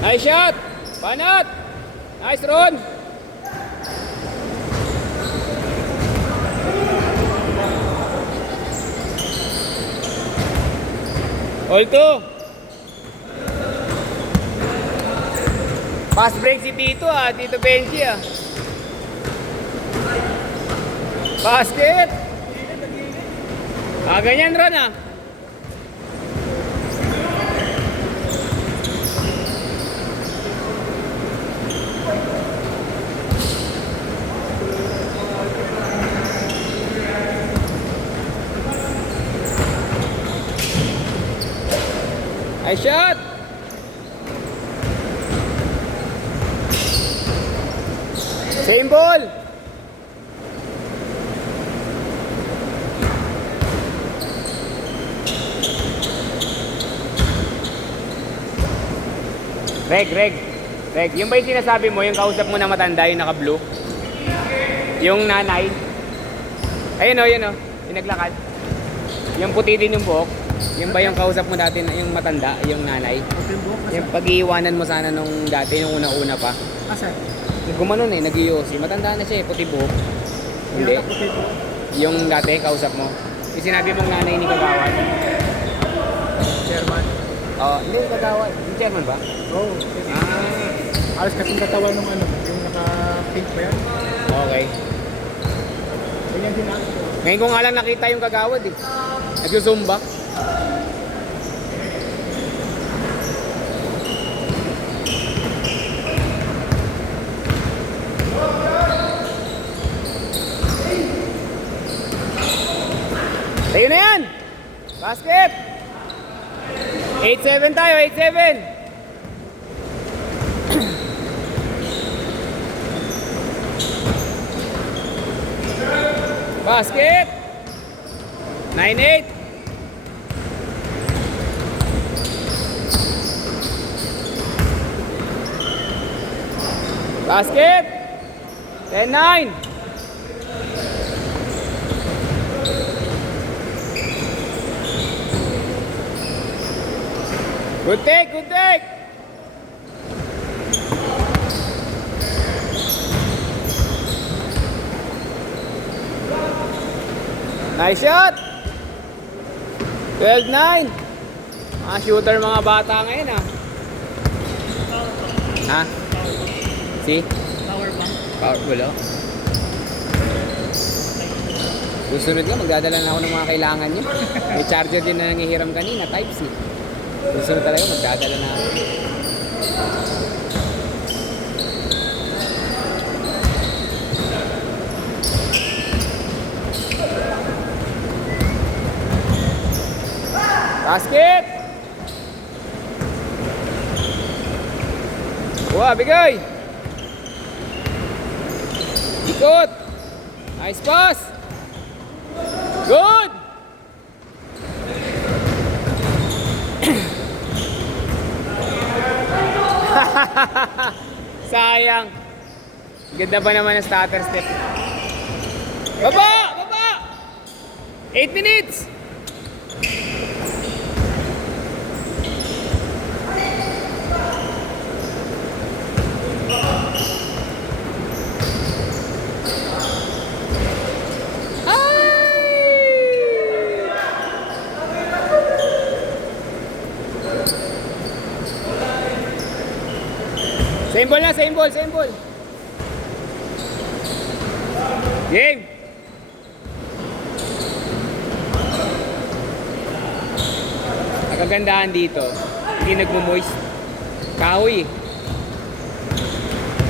Nice shot. Banat. Nice Ron. All two. Fast break si Tito Tito Benji Basket. Ganyan Ron Nice shot. Same ball. Reg, yung ba yung sinasabi mo, yung kausap mo na matanda, yung naka-blue? Yung nanay? Ayun o, yung naglakad. Yung puti din yung buhok. Yung ba yung kausap mo dati, yung matanda, yung nanay? Yung pag-iiwanan mo sana nung dati, yung una-una pa. Asa? Gumanon nag-iossi. Matanda na siya puti buhok. Hindi. Yung dati, kausap mo. Yung sinabi mong nanay ni Kagawad. Chairman. Hindi Kagawad. Yung chairman ba? Oo. Alas kasing katawan ng yung naka-pink pa yan. Okay. Ganyan din Ngayon ko nga lang nakita yung Kagawad Nag-zumba. Tayo na yan! Basket! 8-7 tayo, 8-7! Basket! 9-8! Basket! 10-9! Good take, good take! Nice shot! 12-9! Mga shooter mga bata ngayon See? Power bank. Powerful Susunod nga, magdadala na ako ng mga kailangan niya. May charger din na nangihiram kanina, Type-C. Susunod talaga, magdadala na ako. Basket! Wah, bigay! Ikot! Nice pass! Good! Sayang. Ganda pa naman ang starter step. Baba! Baba! 8 minutes! Same ball na, same ball, same ball. Game. Ang kagandahan dito, hindi nagmo-moist. Kahoy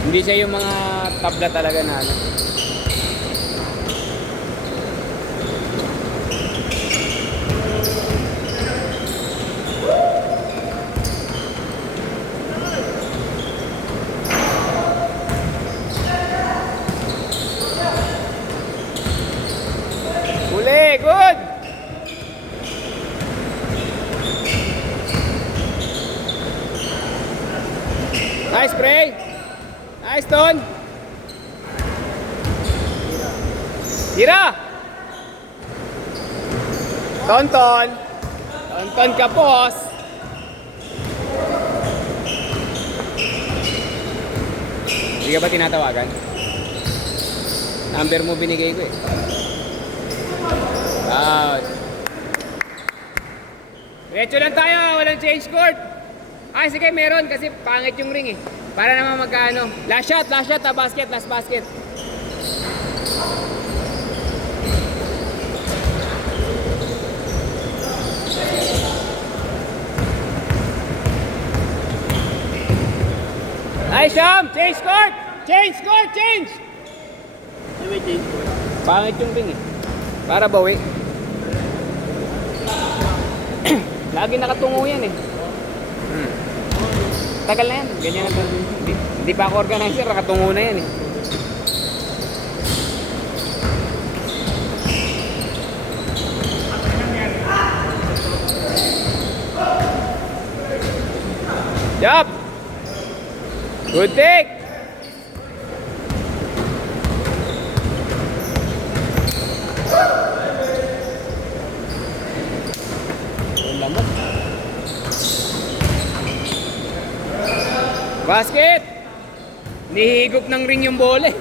Hindi siya yung mga tabla talaga na Good! Nice spray! Nice Ton! Tira! Tonton! Tonton ka, boss! Hindi ka ba tinatawagan? Number mo binigay ko eh. Out. Diretso lang tayo, walang change court. Ah, sige, meron kasi pangit yung ring eh. Para naman magkaano. Last shot, basket, last basket. Ay, Sham! Change court! Change court! Change! Pangit yung ring eh. Para bawi. Lagi nakatungo yan eh. Tagal na yan. Ganyan na to. Hindi pa ako organizer. Nakatungo na yan eh. Yup! Good take! Lamot. Basket! Nihigop ng ring yung bola eh.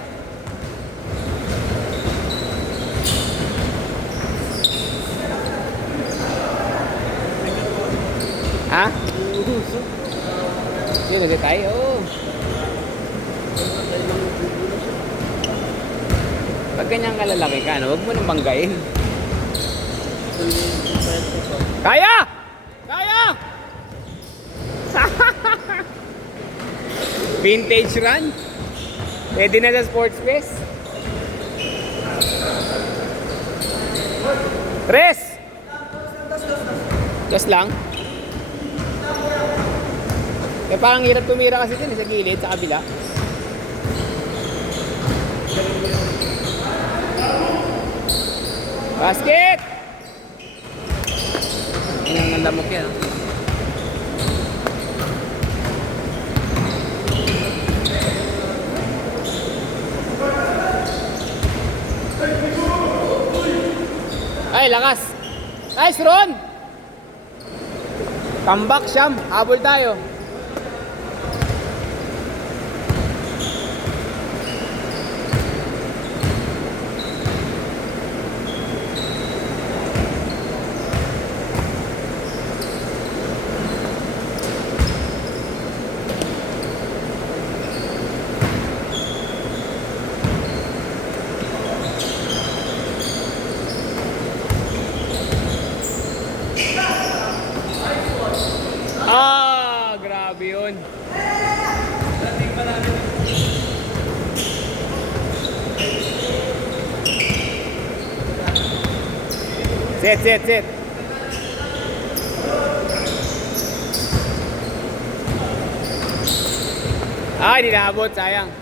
Ha? Yun, kasi tayo. Pag ganyan kalalaki ka, huwag mo nang banggain. Kaya! Kaya! Vintage run. Pwede na sa sports base. Tres! Just lang. Eh parang hirap tumira kasi din sa gilid, sa kabila. Basket! Yan ang lamok yan. Ay, lakas! Nice, Ron! Tambak, Sham. Habol tayo. Ah, grabe yun. Set. Ay, di naabot, sayang.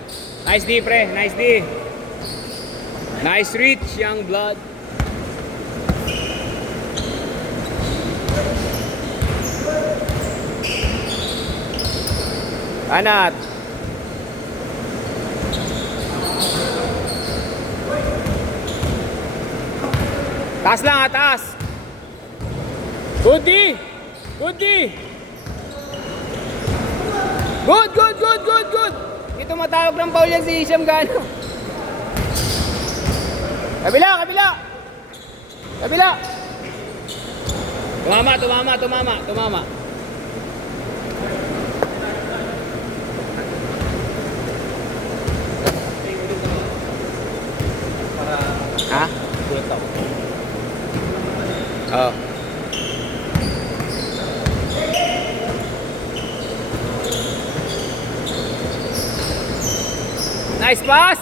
Nice D, pre. Nice D. Nice reach, young blood. Anat. Taas lang, taas. Good D. Good D. Good. Ito matawag ng foul yan si Isham Gano. Kabila. Tumama. Ha? Oh. Nice pass!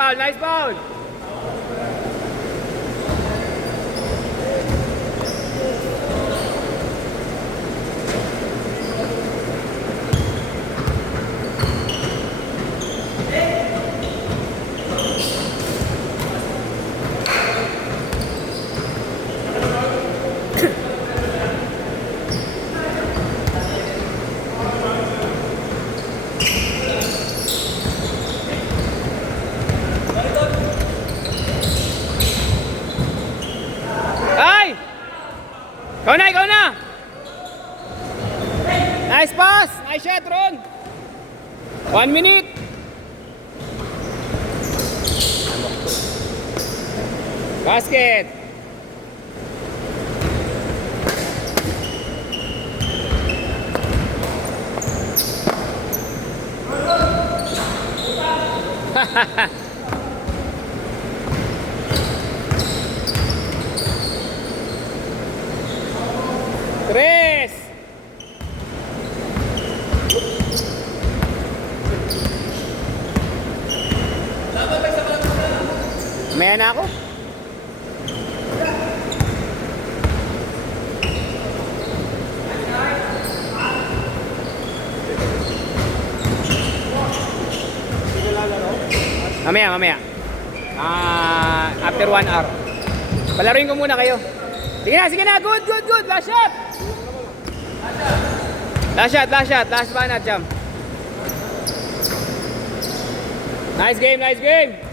Oh, nice foul! 1 minute. Basket. Tres. Maya na ako. Mamaya. After 1 hour. Palaruin ko muna kayo. Sige na. Good. Last shot. Last banat, jump. Nice game.